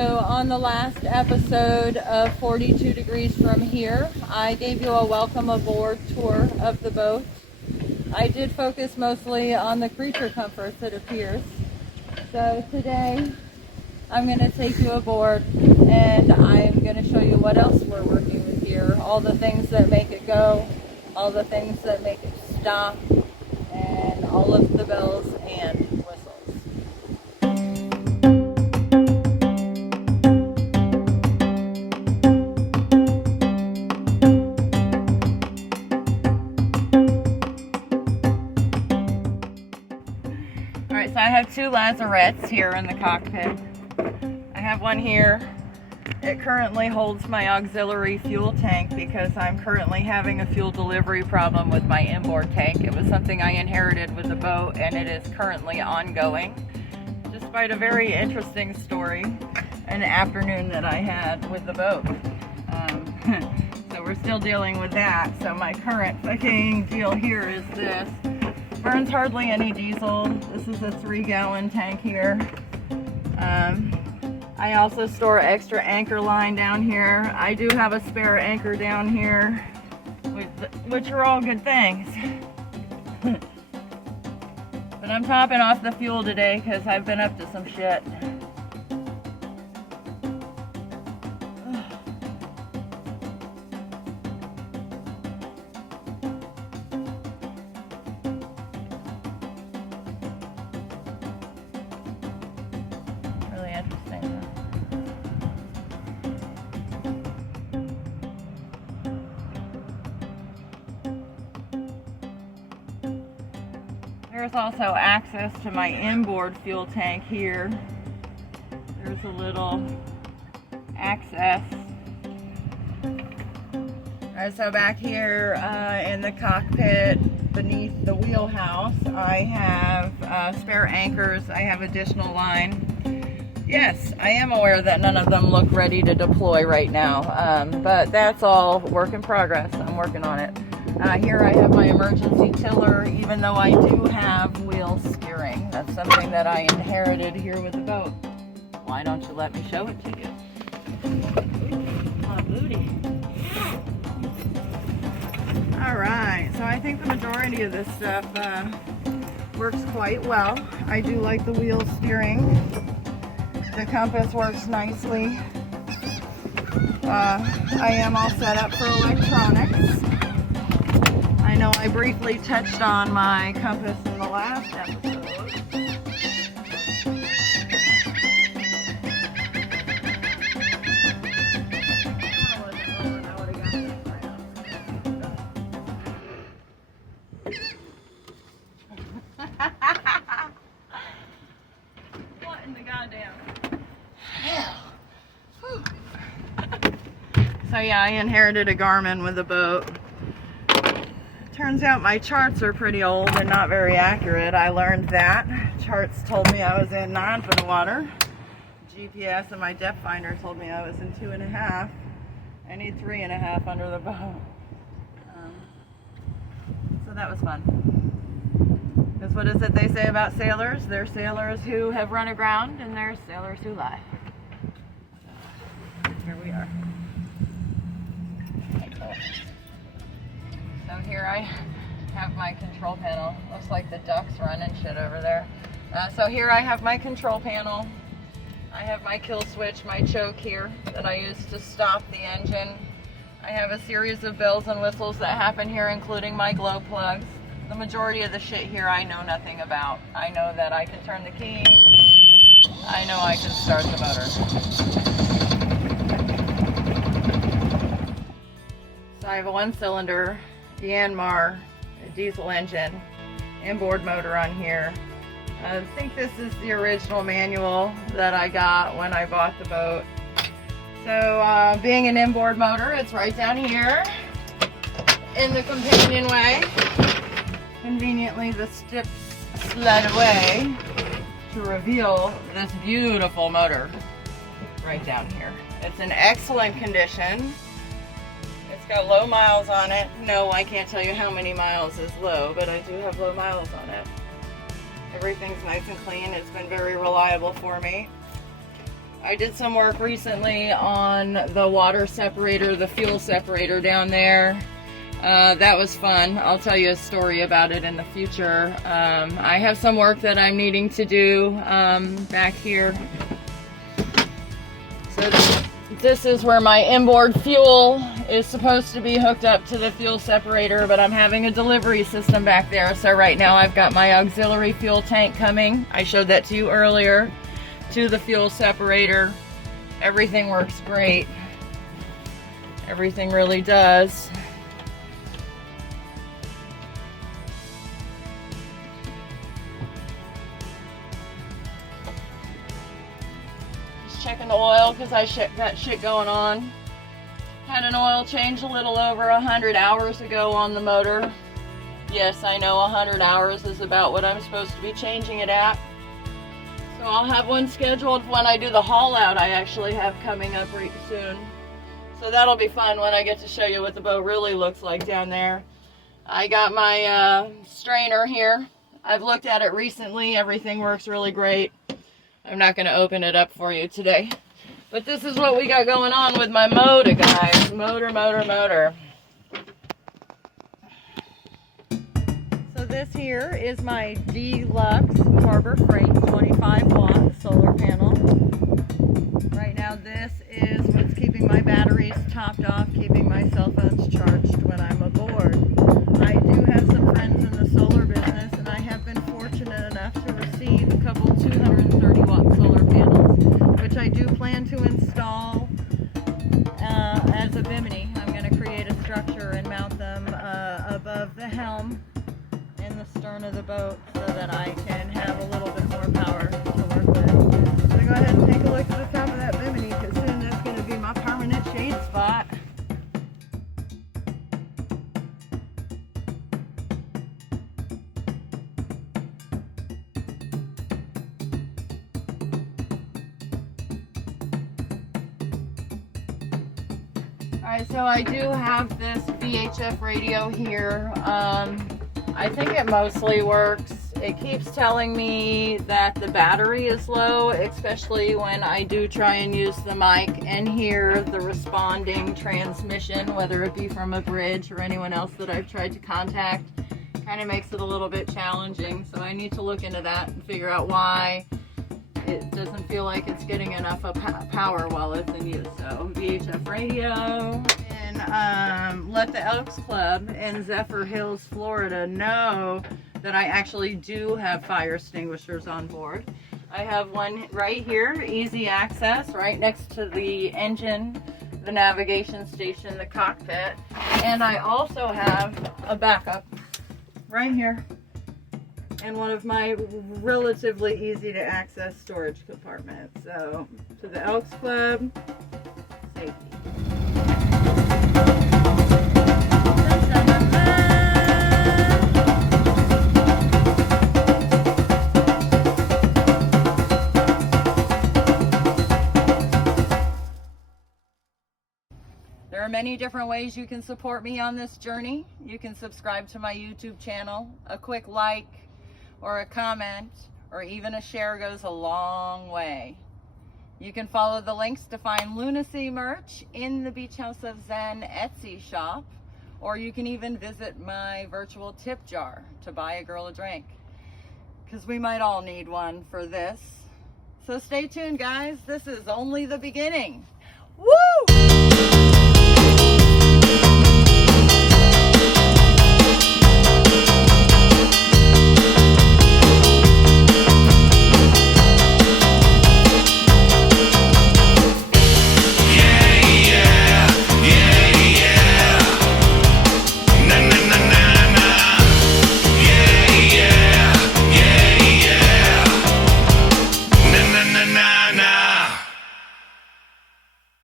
So on the last episode of 42 Degrees From Here, I gave you a welcome aboard tour of the boat. I did focus mostly on the creature comforts, it appears. So today I'm going to take you aboard and I'm going to show you what else we're working with here. All the things that make it go, all the things that make it stop, and all of the bells and whistles. Alright, so I have two lazarettes here in the cockpit. I have one here. It currently holds my auxiliary fuel tank because I'm currently having a fuel delivery problem with my inboard tank. It was something I inherited with the boat and it is currently ongoing. Despite a very interesting story, an afternoon that I had with the boat. So we're still dealing with that. So my current fucking deal here is this. Burns hardly any diesel. This is a 3-gallon tank here. I also store extra anchor line down here. I do have a spare anchor down here, which are all good things. But I'm topping off the fuel today because I've been up to some shit. Really interesting. There's also access to my inboard fuel tank here. There's a little access. So back here in the cockpit beneath the wheelhouse, I have spare anchors. I have additional line. Yes, I am aware that none of them look ready to deploy right now, but that's all work in progress. I'm working on it. Here I have my emergency tiller, even though I do have wheel steering. That's something that I inherited here with the boat. Why don't you let me show it to you? My booty. Alright, so I think the majority of this stuff works quite well. I do like the wheel steering. The compass works nicely. I am all set up for electronics. I know I briefly touched on my compass in the last episode. What in the goddamn hell? So yeah, I inherited a Garmin with the boat. Turns out my charts are pretty old and not very accurate. I learned that. Charts told me I was in 9 foot of water. GPS and my depth finder told me I was in 2.5. I need 3.5 under the boat. So that was fun. Because what is it they say about sailors? They're sailors who have run aground and they're sailors who lie. So, here we are. So here I have my control panel. Looks like the ducks running shit over there. So here I have my control panel. I have my kill switch, my choke here that I use to stop the engine. I have a series of bells and whistles that happen here, including my glow plugs. The majority of the shit here I know nothing about. I know that I can turn the key. I know I can start the motor. So I have a 1-cylinder Yanmar diesel engine, inboard motor on here. I think this is the original manual that I got when I bought the boat. So being an inboard motor, it's right down here in the companionway. Conveniently, the steps slid away to reveal this beautiful motor right down here. It's in excellent condition. It's got low miles on it. No, I can't tell you how many miles is low, but I do have low miles on it. Everything's nice and clean. It's been very reliable for me. I did some work recently on the water separator, the fuel separator down there. That was fun. I'll tell you a story about it in the future. I have some work that I'm needing to do back here. So this is where my inboard fuel is supposed to be hooked up to the fuel separator, but I'm having a delivery system back there. So right now I've got my auxiliary fuel tank coming. I showed that to you earlier, to the fuel separator. Everything works great. Everything really does. Checking the oil because I got shit going on. Had an oil change a little over 100 hours ago on the motor. Yes, I know 100 hours is about what I'm supposed to be changing it at. So I'll have one scheduled when I do the haul out I actually have coming up pretty soon. So that'll be fun when I get to show you what the boat really looks like down there. I got my strainer here. I've looked at it recently. Everything works really great. I'm not going to open it up for you today. But this is what we got going on with my motor, guys. Motor. So this here is my deluxe Harbor Freight 25-watt solar panel. Right now this is what's keeping my batteries topped off, keeping my cell phones charged when I'm aboard. I do have some friends in the solar business, and I have been fortunate enough to receive a couple 230-watt solar panels, which I do plan to install as a bimini. I'm going to create a structure and mount them above the helm in the stern of the boat so that I can have a little bit more power to work with. So go ahead and take a look at the top of that bimini, because soon that's going to be my permanent shade spot. Alright, so I do have this VHF radio here. I think it mostly works. It keeps telling me that the battery is low, especially when I do try and use the mic and hear the responding transmission, whether it be from a bridge or anyone else that I've tried to contact. Kind of makes it a little bit challenging, so I need to look into that and figure out why it doesn't feel like it's getting enough of power while it's in use. So VHF radio, and let the Elks Club in Zephyr Hills, Florida know that I actually do have fire extinguishers on board. I have one right here, easy access, right next to the engine, the navigation station, the cockpit, and I also have a backup right here in one of my relatively easy to access storage compartments. So, to the Elks Club, safety. There are many different ways you can support me on this journey. You can subscribe to my YouTube channel. A quick like or a comment or even a share goes a long way. You can follow the links to find Lunacy merch in the Beach House of Zen Etsy shop, or you can even visit my virtual tip jar to buy a girl a drink, because we might all need one for this. So stay tuned, guys. This is only the beginning. Woo!